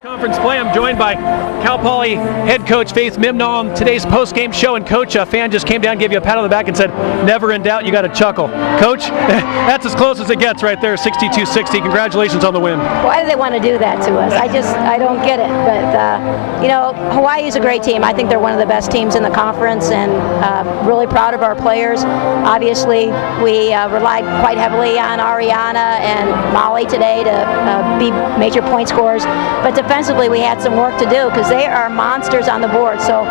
Conference play. I'm joined by Cal Poly head coach Faith Mimnaugh on today's post-game show. And Coach, a fan just came down, gave you a pat on the back and said, never in doubt, you got to chuckle. Coach, that's as close as it gets right there, 62-60. Congratulations on the win. Why do they want to do that to us? I don't get it. But, Hawaii is a great team. I think they're one of the best teams in the conference, and really proud of our players. Obviously, we relied quite heavily on Ariana and Molly today to be major point scorers. But defensively, we had some work to do because they are monsters on the board. So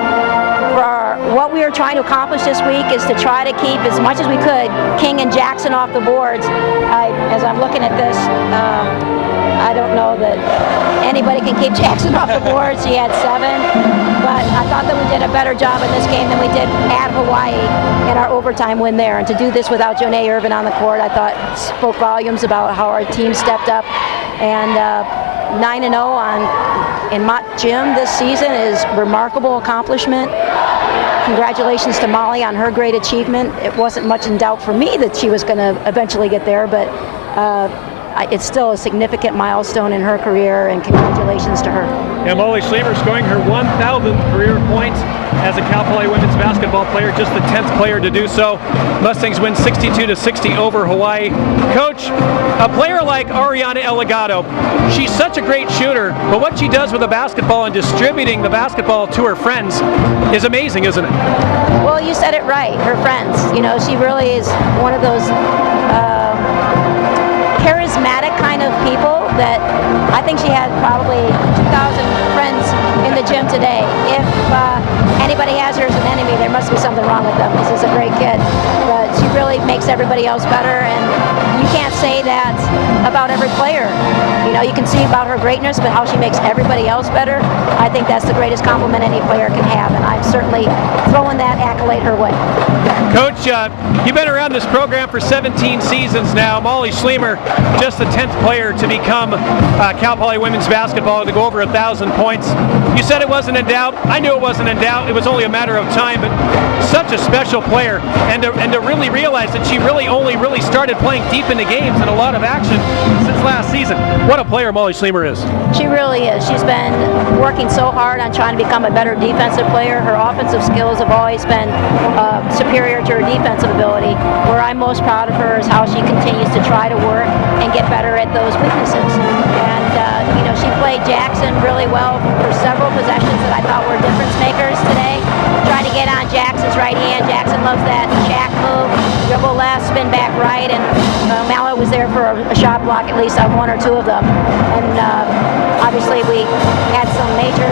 what we are trying to accomplish this week is to try to keep as much as we could King and Jackson off the boards. As I'm looking at this, I don't know that anybody can keep Jackson off the boards. He had 7, but I thought that we did a better job in this game than we did at Hawaii in our overtime win there. And to do this without Jonae Irvin on the court, I thought spoke volumes about how our team stepped up. And 9-0 in Mott Gym this season is a remarkable accomplishment. Congratulations to Molly on her great achievement. It wasn't much in doubt for me that she was going to eventually get there, but it's still a significant milestone in her career, and congratulations to her. And Molly Schlemer scoring her 1,000th career point as a Cal Poly women's basketball player, just the 10th player to do so. Mustangs win 62-60 over Hawaii. Coach, a player like Ariana Eligado, she's such a great shooter, but what she does with the basketball and distributing the basketball to her friends is amazing, isn't it? Well, you said it right, her friends. She really is one of those charismatic kind of people that I think she had probably 2,000 friends in the gym today. If anybody has her as an enemy, there must be something wrong with them. This is a great kid, but she really makes everybody else better, and you can't say that about every player. You can see about her greatness, but how she makes everybody else better, I think that's the greatest compliment any player can have, and I'm certainly throwing that accolade her way. Coach, you've been around this program for 17 seasons now. Molly Schlemer, just the 10th player to become Cal Poly women's basketball to go over 1,000 points. You said it wasn't in doubt. I knew it wasn't in doubt. It was only a matter of time, but such a special player, and to really realize that she only started playing deep into games and a lot of action since last season. What a player Molly Schlemer is. She really is. She's been working so hard on trying to become a better defensive player. Her offensive skills have always been superior to her defensive ability. Where I'm most proud of her is how she continues to try to work and get better at those weaknesses. And she played Jackson really well for several possessions that I thought were difference makers today. Trying to get on Jackson's right hand. Jackson loves that jack move, dribble left, spin back right, and Mallow was there for a shot block at least on 1 or 2 of them. And obviously we had some major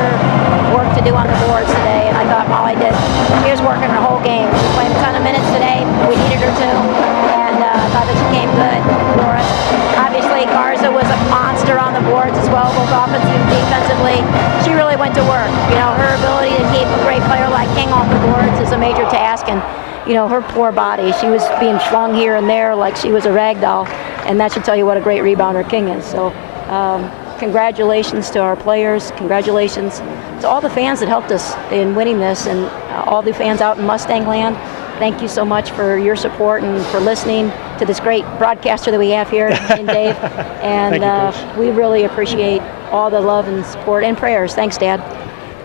work to do on the boards today, and I thought Molly did. She was working her whole game. She played a ton of minutes today. We needed her to, and I thought that she came good for us. Obviously, Garza was a monster on the boards as well, both offensively and defensively. She really went to work. Her ability to keep a great player like King off the boards is a major task, and her poor body. She was being flung here and there like she was a rag doll, and that should tell you what a great rebounder King is. So congratulations to our players. Congratulations to all the fans that helped us in winning this, and all the fans out in Mustang Land. Thank you so much for your support and for listening to this great broadcaster that we have here in Dave. And we really appreciate all the love and support and prayers. Thanks, Dad.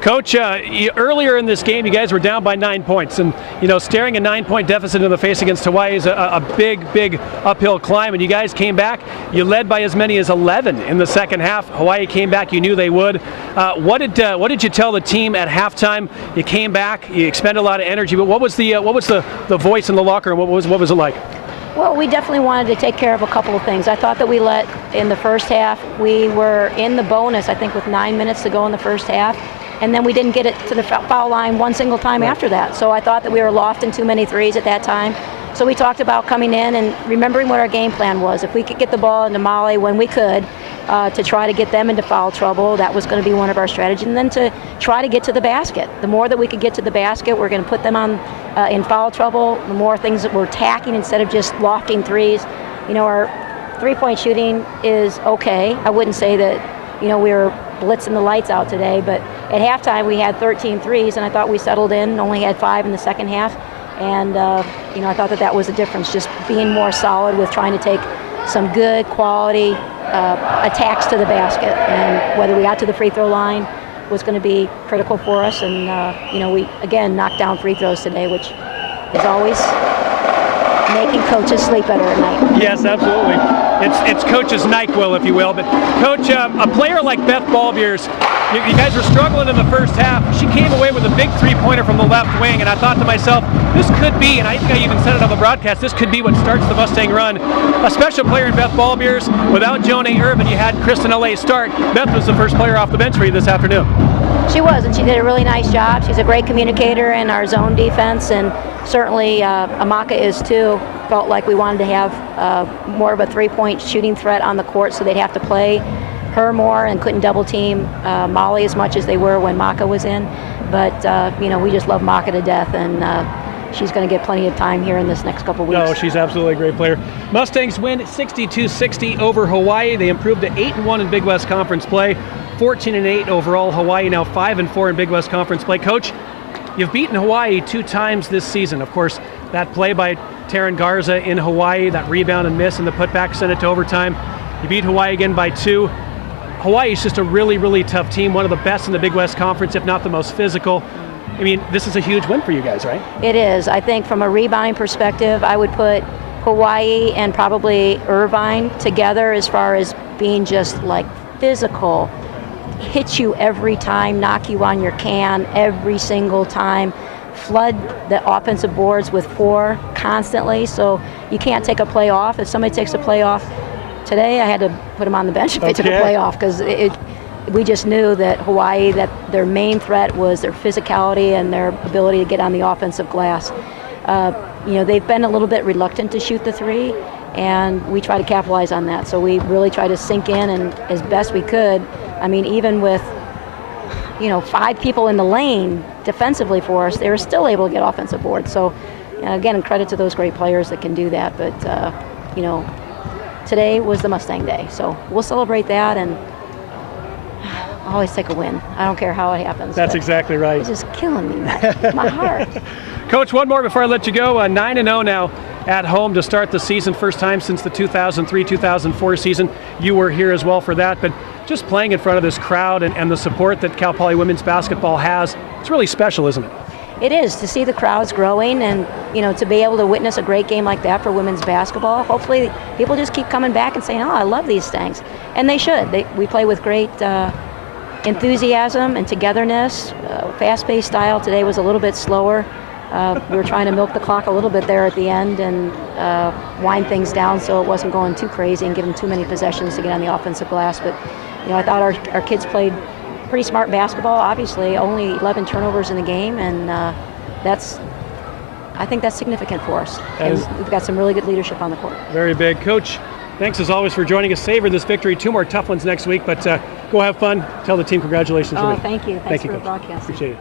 Coach, earlier in this game, you guys were down by 9 points, and staring a 9-point deficit in the face against Hawaii is a big uphill climb. And you guys came back. You led by as many as 11 in the second half. Hawaii came back. You knew they would. What did you tell the team at halftime? You came back. You expended a lot of energy. But what was the voice in the locker room? What was it like? Well, we definitely wanted to take care of a couple of things. I thought that we let in the first half. We were in the bonus, I think, with 9 minutes to go in the first half. And then we didn't get it to the foul line one single time after that. So I thought that we were lofting too many threes at that time. So we talked about coming in and remembering what our game plan was. If we could get the ball into Molly when we could, to try to get them into foul trouble, that was going to be one of our strategies. And then to try to get to the basket. The more that we could get to the basket, we're going to put them on in foul trouble. The more things that we're attacking instead of just lofting threes. Our three-point shooting is okay. I wouldn't say that we were blitzing the lights out today, but at halftime we had 13 threes, and I thought we settled in, only had 5 in the second half, and I thought that was the difference, just being more solid with trying to take some good quality attacks to the basket, and whether we got to the free throw line was going to be critical for us. And we again knocked down free throws today, which is always making coaches sleep better at night. Yes, absolutely. It's Coach's NyQuil, if you will. But Coach, a player like Beth Balbiers, you guys were struggling in the first half. She came away with a big three-pointer from the left wing, and I thought to myself, this could be, and I think I even said it on the broadcast, this could be what starts the Mustang run. A special player in Beth Balbiers. Without Jonay Irvin, you had Kristen L.A. start. Beth was the first player off the bench for you this afternoon. She was, and she did a really nice job. She's a great communicator in our zone defense, and certainly Amaka is too. Felt like we wanted to have more of a three-point shooting threat on the court, so they'd have to play her more and couldn't double team Molly as much as they were when Maka was in. But we just love Maka to death, and she's going to get plenty of time here in this next couple weeks. No, she's absolutely a great player. Mustangs win 62-60 over Hawaii. They improved to 8-1 in Big West Conference play. 14-8 overall. Hawaii now 5-4 in Big West Conference play. Coach, you've beaten Hawaii 2 times this season. Of course, that play by Taryn Garza in Hawaii, that rebound and miss and the putback sent it to overtime. You beat Hawaii again by 2. Hawaii is just a really, really tough team, one of the best in the Big West Conference, if not the most physical. I mean, this is a huge win for you guys, right? It is. I think from a rebounding perspective, I would put Hawaii and probably Irvine together as far as being just like physical, hit you every time, knock you on your can every single time, flood the offensive boards with 4 constantly, so you can't take a play off. If somebody takes a play off today, I had to put them on the bench if they took a play off, because we just knew that Hawaii, that their main threat was their physicality and their ability to get on the offensive glass. They've been a little bit reluctant to shoot the 3, and we try to capitalize on that. So we really try to sink in, and as best we could. I mean, even with 5 people in the lane defensively for us, they were still able to get offensive boards. So again, credit to those great players that can do that. But today was the Mustang Day, so we'll celebrate that, and I always take a win. I don't care how it happens. That's exactly right. It's just killing me, my heart. Coach, one more before I let you go. 9-0 now at home to start the season. First time since the 2003-2004 season. You were here as well for that, but just playing in front of this crowd and the support that Cal Poly women's basketball has, it's really special, isn't it? It is, to see the crowds growing, and to be able to witness a great game like that for women's basketball. Hopefully people just keep coming back and saying, oh, I love these things. And they should. We play with great enthusiasm and togetherness. Fast-paced style today was a little bit slower. We were trying to milk the clock a little bit there at the end and wind things down so it wasn't going too crazy and giving too many possessions to get on the offensive glass. But I thought our kids played pretty smart basketball. Obviously, only 11 turnovers in the game, and I think that's significant for us. And we've got some really good leadership on the court. Very big. Coach, thanks as always for joining us. Savor this victory. 2 more tough ones next week, but go have fun. Tell the team congratulations. Oh, thank you. Thanks for the Coach. broadcast. Appreciate it.